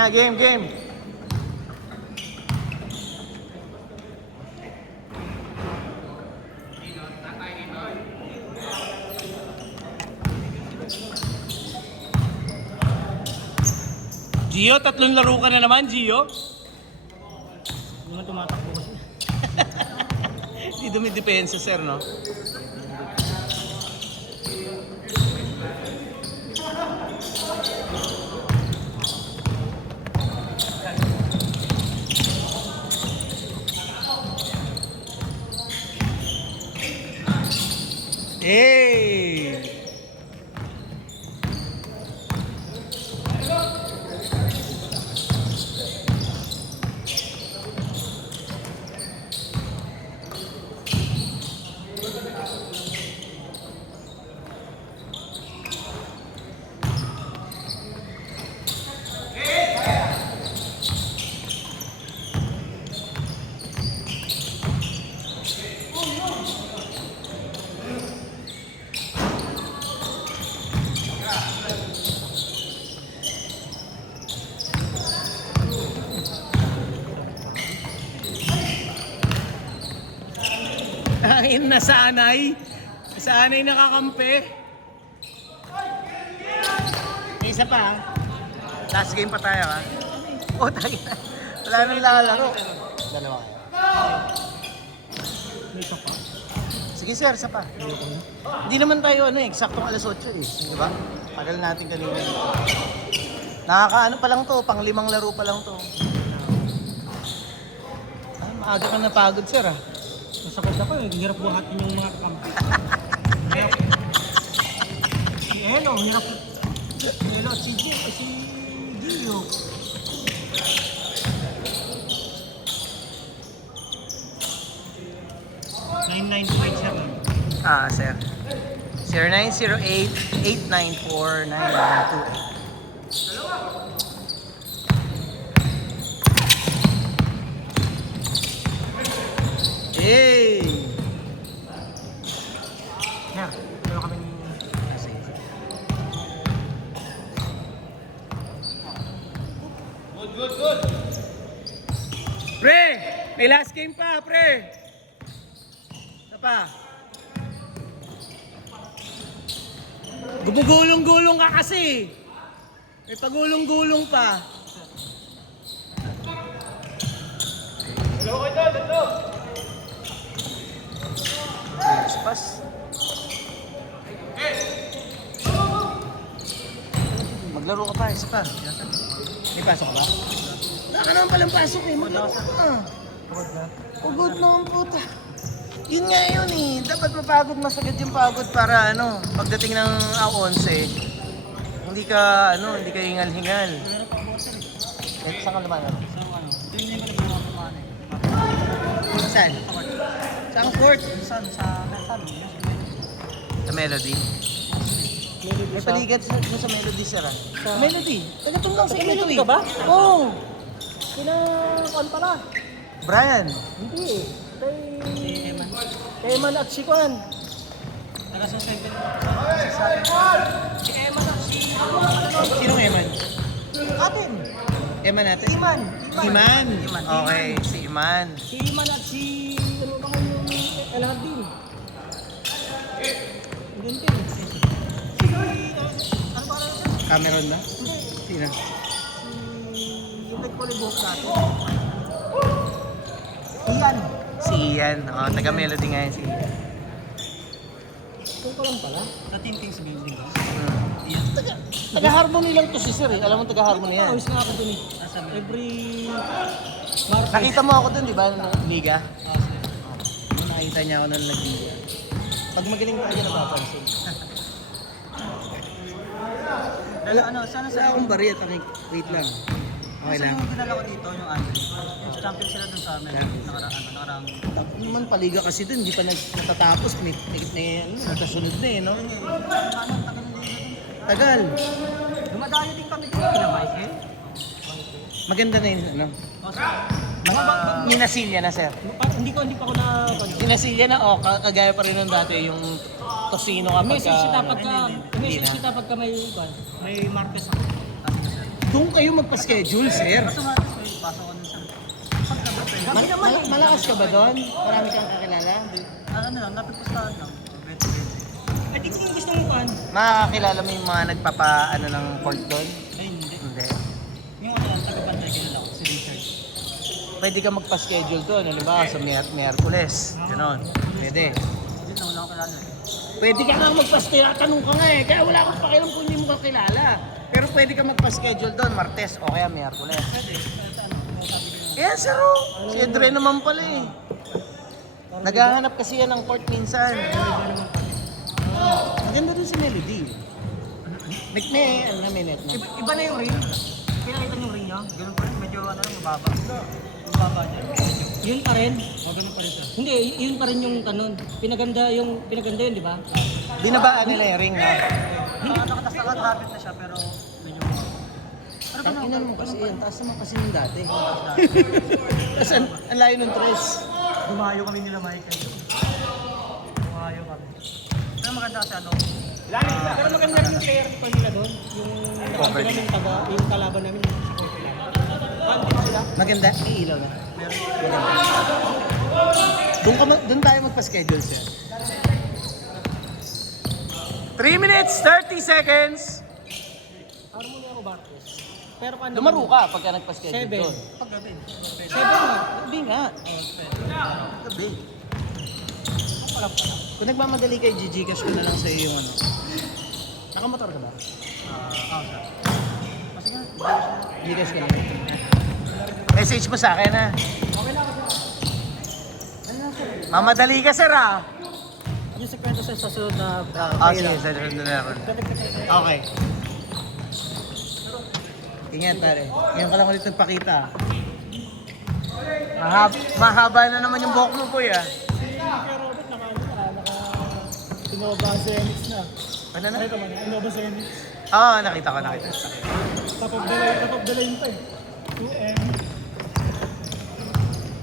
na, game, game. Gio, tatlong laro ka na naman, Gio. Hindi naman tumatakbo kasi. Hindi dumidepensa, sir, no? Hey! Angin na sanay. Sanay nakakampi. May isa pa ha. Last game pa tayo ha. Oh, tayo na. Wala nang lalaro. Dalawa kayo. May isa pa. Sige sir, isa pa. Hindi naman tayo eksaktong alas 8 eh. Di ba? Tagal natin kanina. Nakakaano pa lang to, pang 5 laro pa lang to. Ay, maaga ka napagod sir ah. Masakit ako eh. Hirap buhatin yung mga kakampi. Si Elo, hirap. Si Elo at si Gio. Ah, sir. 0908-894-9128. Hey! Yan. Dalawa kami ni... Pre! May last game pa, pre! Isa pa. Gumugulong-gulong ka kasi. May pagulong-gulong pa. Pas. Maglaro ka pa, isa pa. May pasok ka ba? Wala ka naman palang pasok eh. Maglaro ka pa. Pagod naman puta. Yun nga yun eh. Dapat mapagod, masagad yung pagod para pagdating ng 11, hindi ka hingal-hingal. Saan ka naman? Saan? Saan court? Sa Melody. May paligid sa Melody, sir ah. Melody. Tagatong lang sa Melody. ka ba? Oo. Sila Kwan pala. Brian. Hindi eh. Kay Eman at si Kwan. Si Eman at si... Sinong Eman? Atin. Eman natin? Iman. Iman. Okay, si Iman. Si Iman at si... Ano ba yung Eladin? Hindi din. Ano ba rin? Cameron na? Sino? Yung nag-volleyball natin. Iyan. Si Ian. Oh, taga Melody nga yun si Ian. Kung ko lang pala. Natin Kings Building ka? Ian. Taga-harmony lang to si sir eh. Alam mo taga-harmony yan. Awis nga ako dun eh. Every Martes. Nakita mo ako dun, di ba? Liga? Nakita niya ako nung nag-liga. Pag magaling ka dyan, napapansin. Sana Sa akong bari at wait lang. Okay lang. Yung dinala ko dito, yung Andre. Yung champion sila dun sa amin. Nakarang... Tapos naman paliga kasi dun, hindi pa natatapos. May nagkasunod na eh, no? Tagal. Dumadayo din kami dito na Mike eh. Maganda na yun, ano? Minasilya na, sir. Hindi ko ako na... Minasilya na, kagaya pa rin ng dati, yung Tosino kapag Message dapat ka... Hindi Message na. dapat ka may... May Martes ako. Doon kayo magpa-schedule, sir. Basta matas ko yung pasok ko nun sa... Malakas ka ba doon? Marami kang kakilala? Ano lang, napipustahan lang. At ito yung gusto mo paan? Makakakilala mo yung mga nagpapa-ano ng court doon? Ay, hindi. Hindi. Yung ano lang, taga-bantay kilala ko, si Richard. Pwede ka magpa-schedule doon, ano ba? Sa Miyerkules. Ganon. Pwede. Hindi na, wala ko kilala. Pwede ka nga magpa-schedule. Tanong ka nga eh. Kaya wala akong pakialam kung hindi mo kakilala. Pero pwede ka magpa-schedule doon, Martes o kaya Miyerkules. Pwede, sa ano, sabi ko yun. Kaya sir, si Edre naman pala eh. Naghahanap kasi yan ng court minsan. Maganda din si Melody. May net na. Iba na yung ring. Pinakita niyo yung ring niya. Ganun pa rin. Medyo ano lang, mababa. Mababa niya. Yun pa rin. O, ganun pa rin siya. Hindi, yun pa rin yung kanon. Pinaganda yun, di ba? Binabaan nila yung ring na. Nakatas-rapid na siya, pero medyo... Pero Ang ganun, ina mo kasi yan. Taas naman kasi yung dati. Tapos ang layo ng tres. Dumayo kami nila Michael. Dumayo kami. Pero maganda kasi ano, Pero maganda rin yung player pa nila doon. Yung nakampi namin yung kalaban namin. Maganda. Iilaw na. Doon tayo magpa-schedule sir. 3 minutes, 30 seconds. Ano mo niya ako Bartos? Pero paano? Lumaro ka pagka nagpa-schedule 7. doon. paggabi. 7 nga. Gabi nga. Gabi. Kung nagmamadali kayo, Gcash ko na lang sa'yo yung ano. Nakamotor ka ba? Siya. Kasi nga, Gcash ka na. Message mo sa akin ha. Mamadali ka sir ha. Yung sekwento sa susunod na Sige, sa sunod na ako. Okay. Ingat pare. Ngayon ka lang ulit nagpakita. Mahaba na naman yung buhok mo po ya. Innova Zenix na. Ano na? Ito man, Innova Zenix. Oo, nakita ko. Top of the line pa eh. 2M.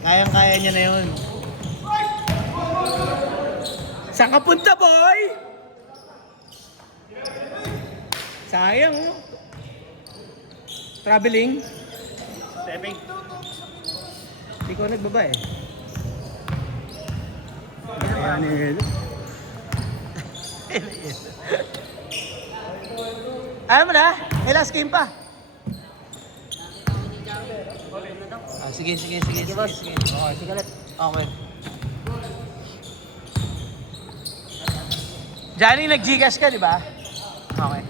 Kayang-kaya niya na yun. Saan ka punta, boy? Sayang, no? Traveling? stepping. Hindi ko nagbaba eh. Ayan yun. Ayaw mo na? May last game pa. Sige. Okay, sige ulit. Okay. Johnny, nag-Gcash ka, di ba? Okay.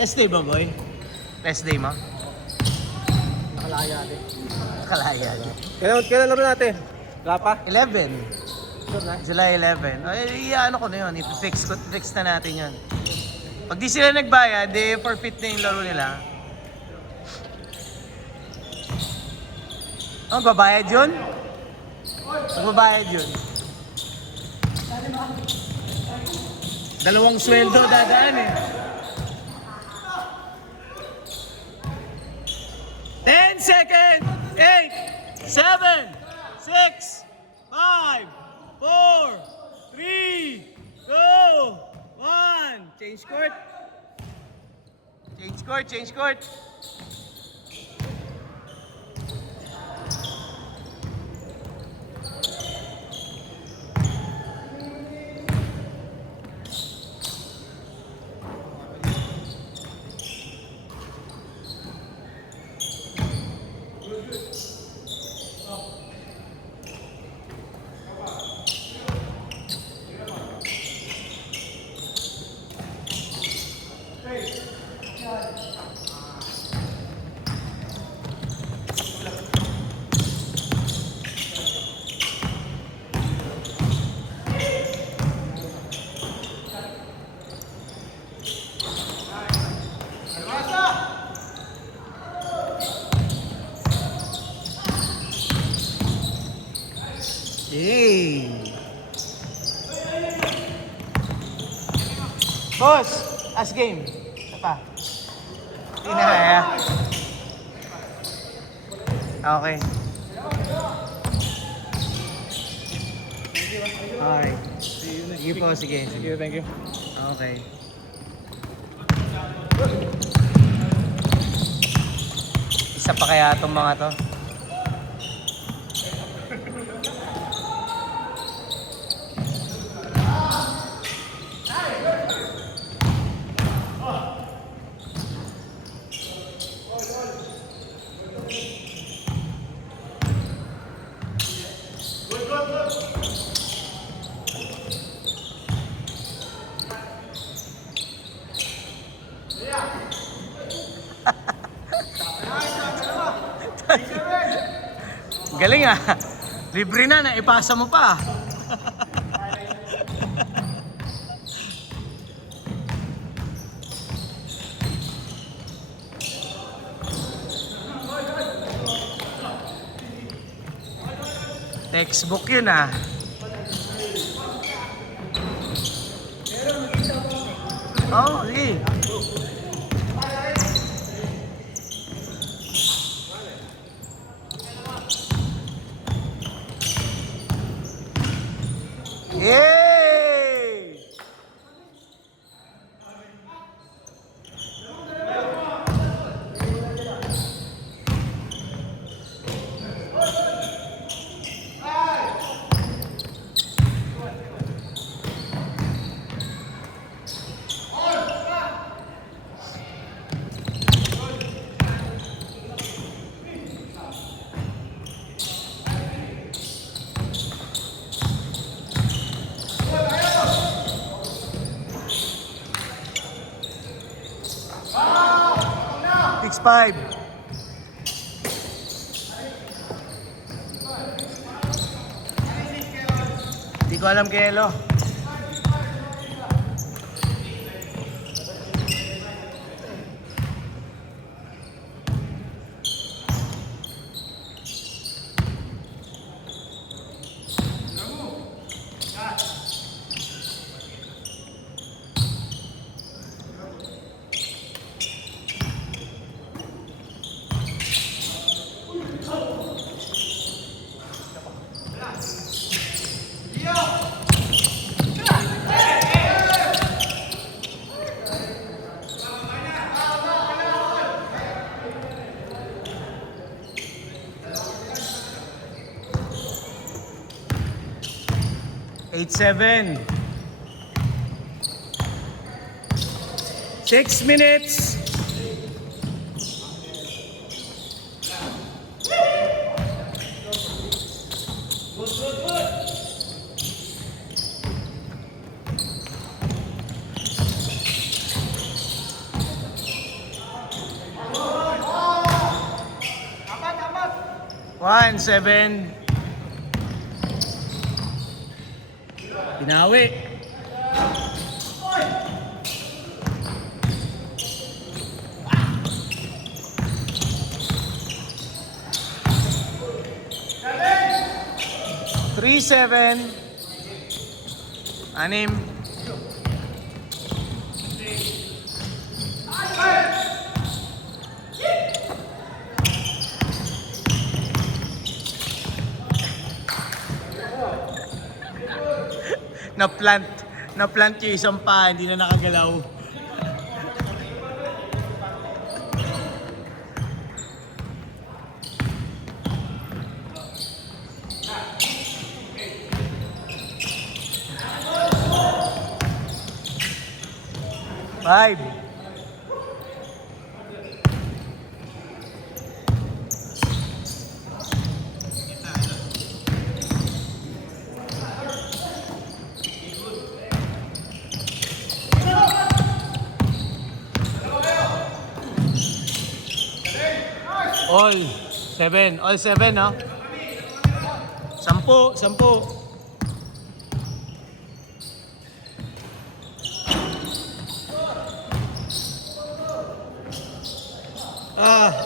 Rest day ba, boy? Rest day mo? Nakalaya din. Kalaya din. Kailan laro natin? Wala pa? 11. Sure na? July 11. Ay, ano ko na yun. Fix na natin yun. Pag di sila nagbayad, di forfeit na yung laro nila. Oh, babayad yun? Magbabayad yun. Dalawang sweldo dadaan eh. 10 seconds! 8, 7, 6, 5, 4, 3, 2, 1. Change court. Yay! Boss, as game. Isa pa. Hindi na kaya. Okay. Okay. Sige po, sige. Sige, thank you. Okay. Isa pa kaya itong mga to? Galing ah. Libre na, naipasa mo pa. Textbook yun ah. Oh, sige. Yay! Six five. Hindi ko alam kay Elo. Eight seven. 6 minutes. One, 7. Pinawi. Three, 7. Anim. Na-plant yung isang pa, hindi na nakagalaw. Five. All 7. All 7, no? 10. 10.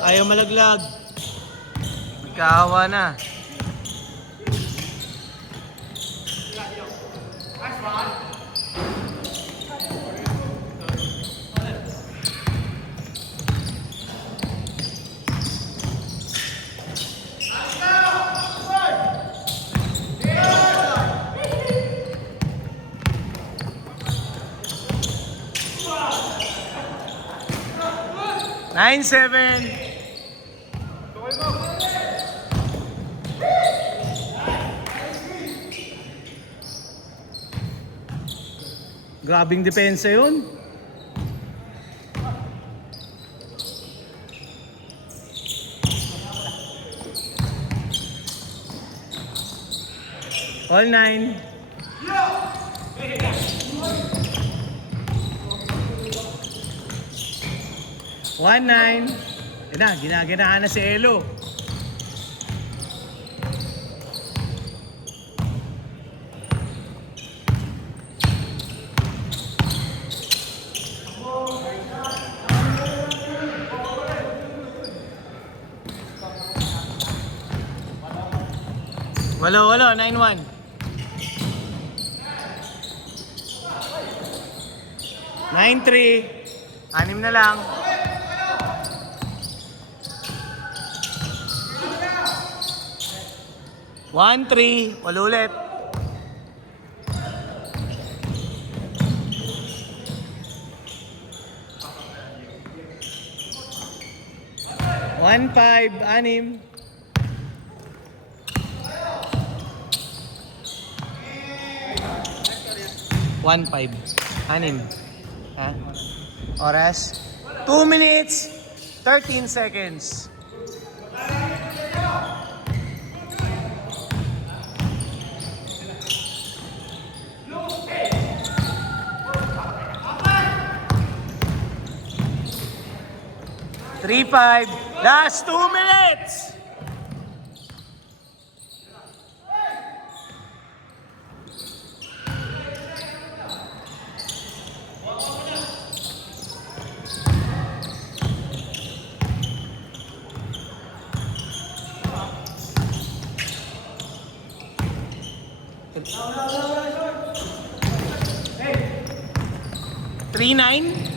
Ayaw malaglag. Magkahawa na. Nine, 7. Grabing depensa yun. All 9. One 9. Yan na, ginaganahan na si Elo. Walo, 9-1. Nine, 3. 6 na lang. 1-3. Walo ulit. One, 5. 6. 1-5. 6. Ha? Oras? 2 minutes, 13 seconds. Three, 5. Last 2 minutes. Three, 9.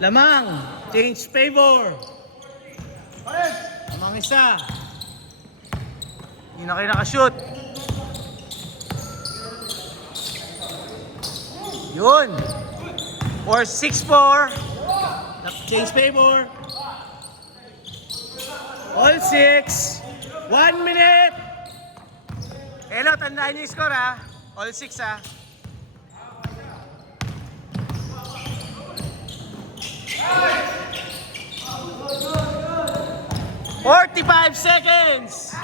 Lamang, change favor. Lamang isa. Hindi na kayo nakashoot. Yun. 4-6-4. Change favor. All 6. 1 minute. Hello, tandaan niyo yung score ha. All 6 ha. "45 seconds."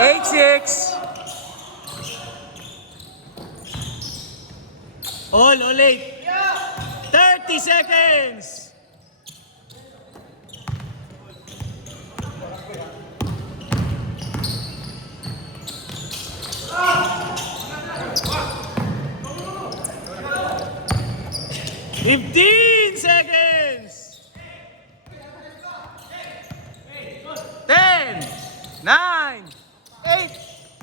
Eight, 6. All 8. 30 seconds. "15 seconds. 10, 9, 8,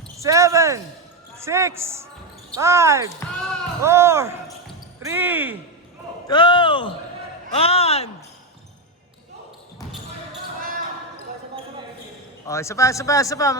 7, 6, 5, 4, 3, 2, 1. Oh, isa pa.